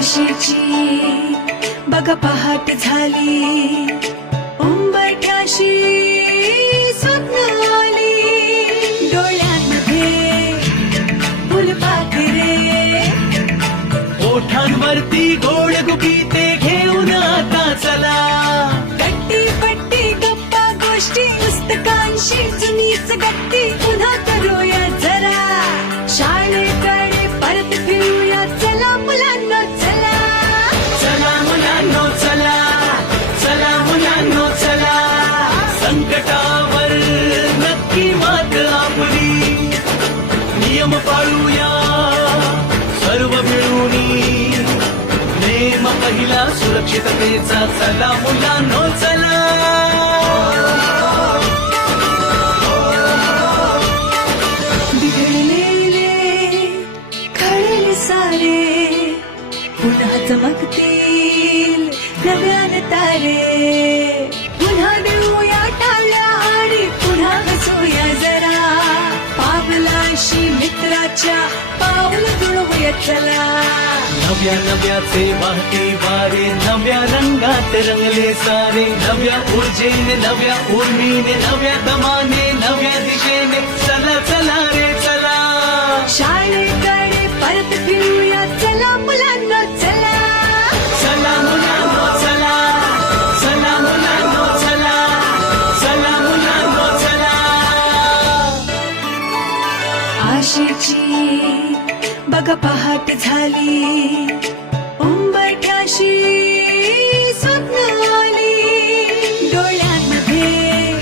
आशेची बघा पहाट झाली. उंबरठ्याशी स्वप्न आली. डोळ्यांमध्ये फुलपाखरे. ओठांवरती गोड गुगीते घेऊन आता चला. गट्टी पट्टी गप्पा गोष्टी पुस्तकांशी जुनीच गट्टी नक्की आपली. नियम पाळूया. सर्व मिळून. नेम पहिला सुरक्षिततेचा चला मुलांनो चला. सारे. पुन्हा चमकतील नव्यान तारे. मित्राच्या पावलं जुळवूया चला. नव्या नव्याचे वाहते वारे नव्या रंगात रंगले सारे नव्या ऊर्जेने नव्या उर्मीने नव्या दमाने. आशेची बघा पहाट झाली. उंबरठ्याशी स्वप्न आली. डोळ्यांमध्ये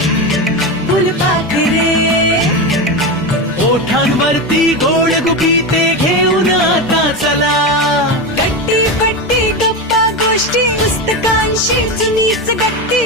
फुलपाखरे. ओठांवरती गोड गुगीते घेऊन आता चला. गट्टी पट्टी गप्पा गोष्टी पुस्तकांशी जुनीच गट्टी.